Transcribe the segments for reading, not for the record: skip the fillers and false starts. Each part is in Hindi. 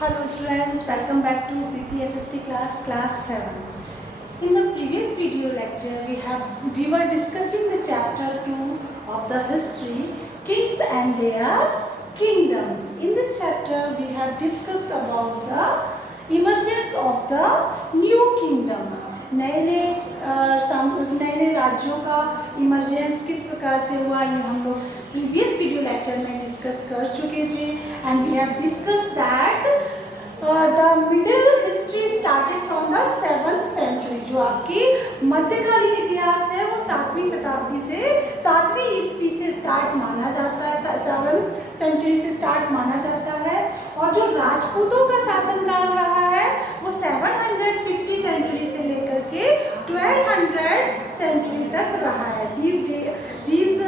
Hello students, welcome back to PPSST class 7. In the previous video lecture we were discussing the chapter 2 of the history, kings and their kingdoms. In this chapter we have discussed about the emergence of the new kingdoms. नए नए राज्यों का इमरजेंस किस प्रकार से हुआ, ये हम लोग प्रीवियस वीडियो लेक्चर में डिस्कस कर चुके थे. And we have discuss that the middle history started from the 7th century. जो आपकी मध्यकालीन इतिहास है वो 7वीं शताब्दी से 7वीं ईस्वी से स्टार्ट माना जाता है, 7th सेंचुरी से स्टार्ट माना जाता है. और जो राजपूतों का शासनकाल रहा है वो 750 सेंचुरी से लेकर के 1200 सेंचुरी तक रहा है. These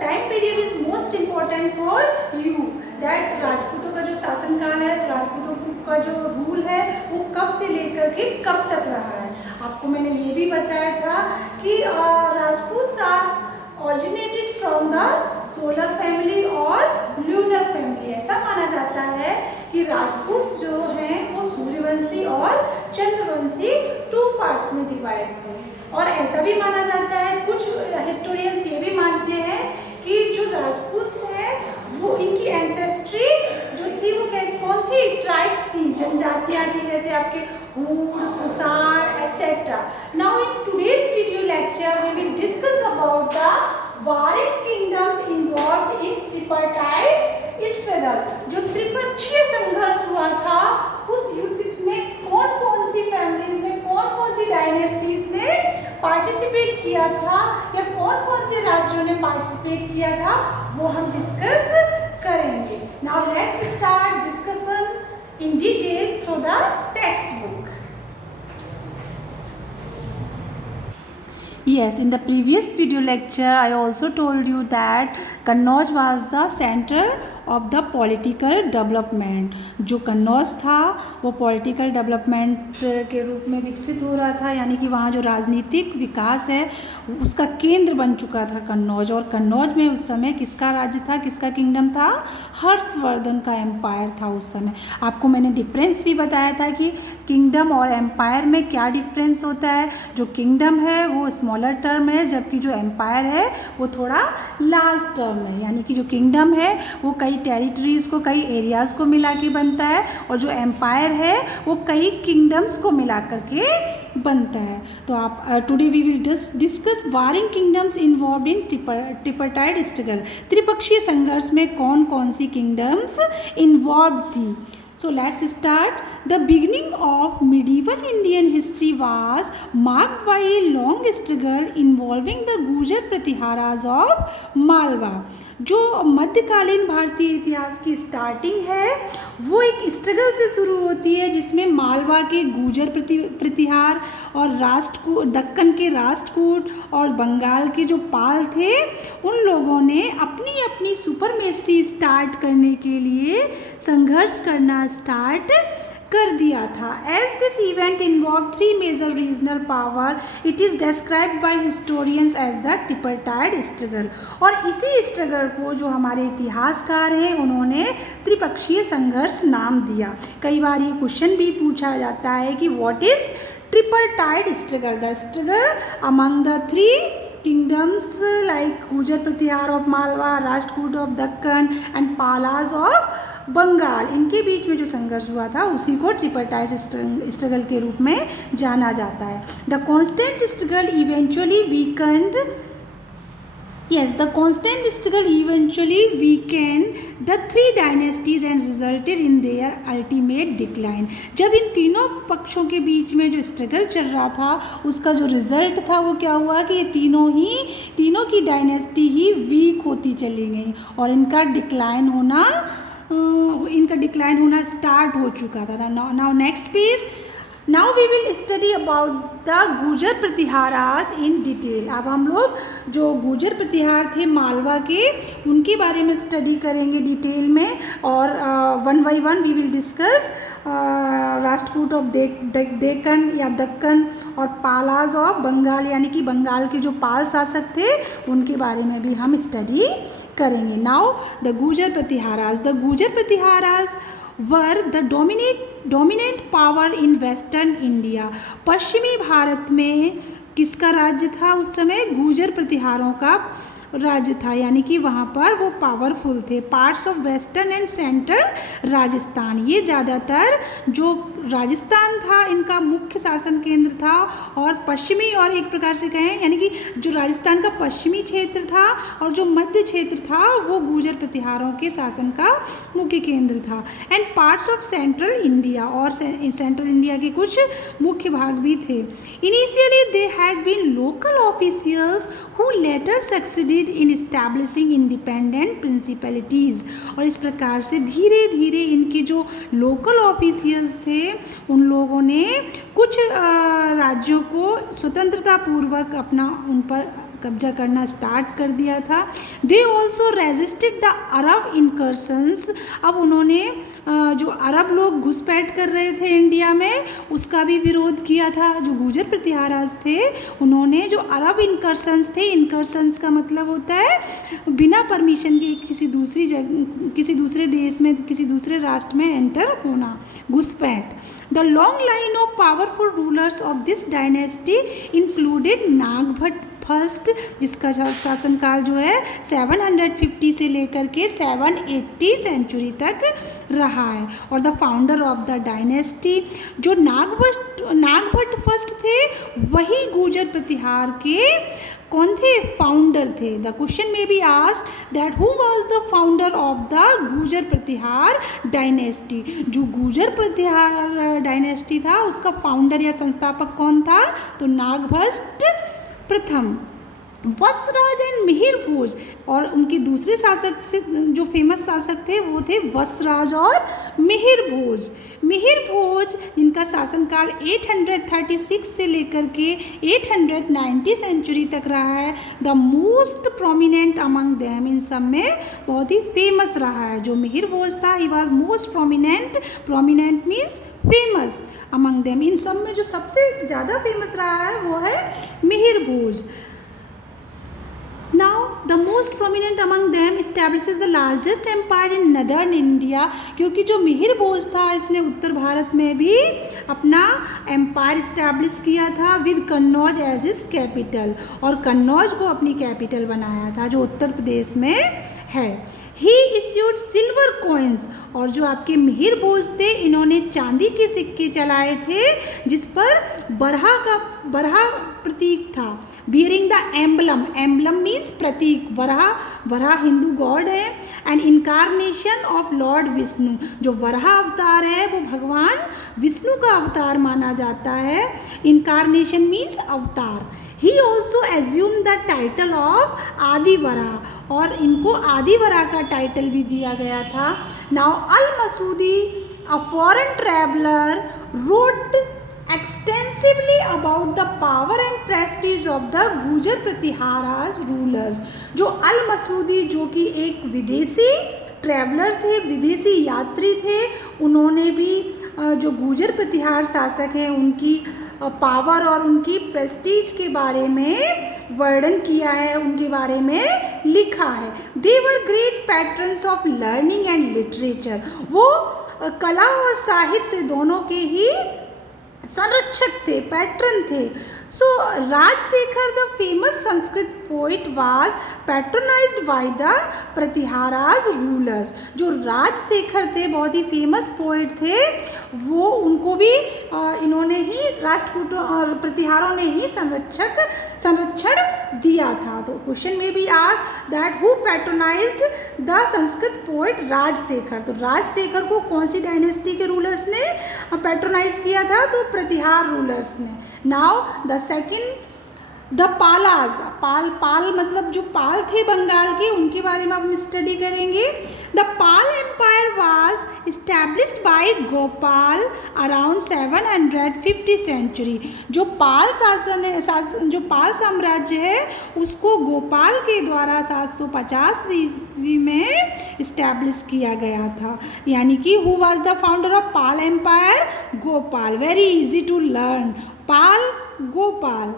time period is most important for you. That राजपूतों का जो शासनकाल है, राजपूतों का जो रूल है वो कब से लेकर के कब तक रहा है. आपको मैंने ये भी बताया था कि Rajput originated from the solar family और ल्यूनर फैमिली. ऐसा माना जाता है कि राजपूत जो हैं वो सूर्यवंशी और चंद्रवंशी 2 पार्ट्स में डिवाइड थे. और ऐसा भी माना जाता है, कुछ हिस्टोरियंस ये भी मानते हैं कि जो राजपूत हैं वो इनकी एंसेस्ट्री जो थी वो कौन थी, ट्राइब्स थी, जनजातियाँ थी, जैसे आपके Huna, Kushan etcetera. Now in today's video lecture we will discuss about the warring kingdoms involved in tripartite struggle. जो त्रिपक्षीय संघर्ष हुआ था उस युद्ध में कौन कौन सी फैमिलीज ने, कौन कौन सी डायनेस्टीज ने पार्टिसिपेट किया था या कौन कौन से राज्यों ने पार्टिसिपेट किया था, वो हम डिस्कस करेंगे. Now let's start discussion in detail through the text book. Yes, in the previous video lecture I also told you that Kannauj was the center of the political development. जो कन्नौज था वो पॉलिटिकल डेवलपमेंट के रूप में विकसित हो रहा था, यानी कि वहाँ जो राजनीतिक विकास है उसका केंद्र बन चुका था कन्नौज. और कन्नौज में उस समय किसका राज्य था, किसका किंगडम था, हर्षवर्धन का एम्पायर था उस समय. आपको मैंने डिफरेंस भी बताया था कि किंगडम और एम्पायर में क्या डिफरेंस होता है. जो किंगडम है वो स्मॉलर टर्म है, जबकि जो एम्पायर है वो थोड़ा लार्ज टर्म है. यानी कि जो किंगडम है वो कई टेरिटरीज़ को, कई एरियाज़ को मिला के बनता है, और जो एम्पायर है वो कई किंगडम्स को मिला करके बनता है. तो आप today we will discuss warring kingdoms involved in tripartite struggle. त्रिपक्षीय संघर्ष में कौन कौन सी किंगडम्स इन्वॉल्व थी. So let's start. The beginning of medieval Indian history was marked by a long struggle involving the Gujar Pratiharas of Malwa. जो मध्यकालीन भारतीय इतिहास की स्टार्टिंग है वो एक स्ट्रगल से शुरू होती है जिसमें मालवा के गुजर प्रतिहार और राष्ट्रकूट, दक्कन के राष्ट्रकूट और बंगाल के जो पाल थे उन लोगों ने अपनी अपनी सुपरमेसी स्टार्ट करने के लिए संघर्ष करना स्टार्ट कर दिया था. As this event involve 3 major regional power, it is described by historians as the tripartite struggle. और इसी स्ट्रगल को जो हमारे इतिहासकार हैं उन्होंने त्रिपक्षीय संघर्ष नाम दिया. कई बार ये क्वेश्चन भी पूछा जाता है कि what is tripartite struggle. The struggle among the 3 kingdoms like Gujar Pratihar of Malwa, Rashtrakoot of Dakkan and Palas of Bengal, इनके बीच में जो संघर्ष हुआ था उसी को ट्रिपार्टाइट स्ट्रगल के रूप में जाना जाता है. The constant struggle eventually weekend the constant struggle eventually weakened the 3 dynasties and resulted in their ultimate decline. जब इन तीनों पक्षों के बीच में जो स्ट्रगल चल रहा था उसका जो रिजल्ट था वो क्या हुआ कि ये तीनों की डायनेस्टी ही वीक होती चली गई और इनका डिक्लाइन होना स्टार्ट हो चुका था. Now next page. Now we will study about the Gujar Pratiharas in detail. अब हम लोग जो गुजर प्रतिहार थे मालवा के उनके बारे में स्टडी करेंगे डिटेल में. और one by one we will discuss Rashtrakuta of Deccan या दक्कन और पालाज ऑफ बंगाल, यानी कि बंगाल के जो पाल शासक थे उनके बारे में भी हम स्टडी करेंगे. Now the Gurjara Pratiharas. The Gurjara Pratiharas were the dominant power in western India. पश्चिमी भारत में किसका राज्य था उस समय? गुर्जर प्रतिहारों का राज्य था, यानी कि वहाँ पर वो पावरफुल थे. Parts of western and central Rajasthan, ये ज़्यादातर जो राजस्थान था इनका मुख्य शासन केंद्र था, और पश्चिमी और एक प्रकार से कहें यानी कि जो राजस्थान का पश्चिमी क्षेत्र था और जो मध्य क्षेत्र था वो गुर्जर प्रतिहारों के शासन का मुख्य केंद्र था. And parts of central India, और सेंट्रल इंडिया के कुछ मुख्य भाग भी थे. Initially they had been local officials who later succeeded in establishing independent principalities. और इस प्रकार से धीरे धीरे इनके जो लोकल ऑफिशियल्स थे उन लोगों ने कुछ राज्यों को स्वतंत्रता पूर्वक अपना उन पर कब्जा करना स्टार्ट कर दिया था. They also resisted the Arab incursions. अब उन्होंने जो अरब लोग घुसपैठ कर रहे थे इंडिया में उसका भी विरोध किया था. जो गुर्जर प्रतिहारास थे उन्होंने जो अरब इनकर्शंस थे, इनकर्शंस का मतलब होता है बिना परमिशन के किसी दूसरे देश में, किसी दूसरे राष्ट्र में एंटर होना, घुसपैठ. The long line of powerful rulers of this dynasty included Nagabhata first, जिसका शासनकाल जो है 750 से लेकर के 780 सेंचुरी तक रहा है. और the founder of the dynasty, जो नागभट्ट फर्स्ट थे वही गुर्जर प्रतिहार के कौन थे? फाउंडर थे. The question may be asked that who was the founder of the Gurjar Pratihara dynasty. जो गुर्जर प्रतिहार डायनेस्टी था उसका फाउंडर या संस्थापक कौन था? तो नागभट्ट प्रथम. वसराज एंड मिहिर भोज, और उनके दूसरे शासक से जो फेमस शासक थे वो थे वसराज और मिहिर भोज. मिहिर भोज जिनका शासनकाल 836 से लेकर के 890 सेंचुरी तक रहा है. The most prominent among them, इन सब में बहुत ही फेमस रहा है. जो मिहिर भोज था he was most prominent. Prominent means famous among them. इन सब में जो सबसे ज़्यादा फेमस रहा है वो है मिहिर भोज. Now the most prominent among them establishes the largest empire in northern India. क्योंकि जो मिहिर भोज था इसने उत्तर भारत में भी अपना एम्पायर इस्टेब्लिश किया था with Kannauj as his capital, और कन्नौज को अपनी कैपिटल बनाया था जो उत्तर प्रदेश में है. ही इश्यूड सिल्वर कॉइन्स, और जो आपके मिहिर भोज थे इन्होंने चांदी के सिक्के चलाए थे जिस पर बरहा प्रतीक था. बियरिंग द एम्बलम मीन्स प्रतीक. बरहा हिंदू गॉड है. And incarnation of Lord Vishnu, जो बरहा अवतार है वो भगवान विष्णु का अवतार माना जाता है. इनकारनेशन मीन्स अवतार. He also assume the title of Adivara, और इनको आदिवरा का टाइटल भी दिया गया था. Now Al Masudi, a foreign traveller, wrote extensively about the power and prestige of the Gurjara Pratiharas rulers. जो अल मसूदी जो कि एक विदेशी ट्रैवलर थे, विदेशी यात्री थे, उन्होंने भी जो गुर्जर प्रतिहार शासक हैं उनकी पावर और उनकी प्रेस्टीज के बारे में वर्णन किया है, उनके बारे में लिखा है. They were great patrons of learning and literature. वो कला और साहित्य दोनों के ही संरक्षक थे, पैट्रन थे. So Rajashekhar the famous Sanskrit poet was patronized by the Pratiharas rulers. जो राजशेखर थे बहुत ही फेमस पोइट थे, वो उनको भी इन्होंने ही राष्ट्रकूटों और प्रतिहारों ने ही संरक्षण दिया था. तो क्वेश्चन में भी आज that who patronized the Sanskrit poet Rajashekhar. तो राजशेखर को कौन सी डायनेस्टी के रूलर्स ने पैट्रोनाइज किया था? तो प्रतिहार रूलर्स ने. Now the second the Palas. Pala मतलब जो पाल थे बंगाल के, उनके बारे में हम स्टडी करेंगे. The Pala empire was established by Gopal around 750 century। जो पाल साम्राज्य है उसको गोपाल के द्वारा 750 ईस्वी में इस्टेब्लिश किया गया था। यानी कि who was the founder of Pala empire? Gopal. Very easy to learn, Pala Gopal.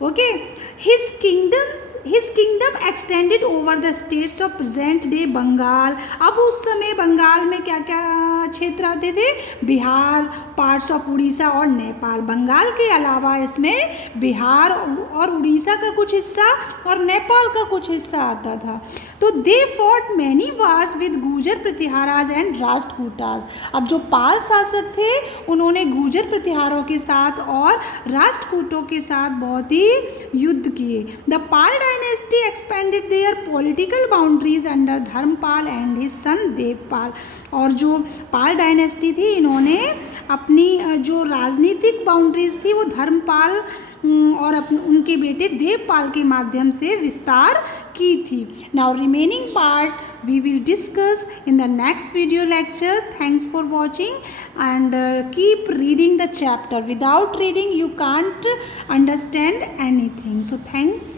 Okay, his kingdom extended over the states of present day Bengal. अब उस समय बंगाल में क्या क्या क्षेत्र आते थे? बिहार, पार्ट्स ऑफ उड़ीसा और नेपाल। बंगाल के अलावा इसमें बिहार और उड़ीसा का कुछ हिस्सा और नेपाल का कुछ हिस्सा आता था। तो they fought many wars with Gurjara Pratiharas and Rashtrakutas. अब जो पाल शासक थे उन्होंने गुर्जर प्रतिहारों के साथ और राष्ट्रकूटों के साथ बहुत ही युद्ध किए। The Pala dynasty expanded their political boundaries under Dharmapala and his son Devapala. और जो पाल डायनेस्टी थी इन्होंने अपनी जो राजनीतिक बाउंड्रीज थी वो धर्मपाल और उनके बेटे देवपाल के माध्यम से विस्तार की थी। Now remaining part we will discuss in the next video lecture. Thanks for watching and keep reading the chapter. Without reading you can't understand anything. So thanks.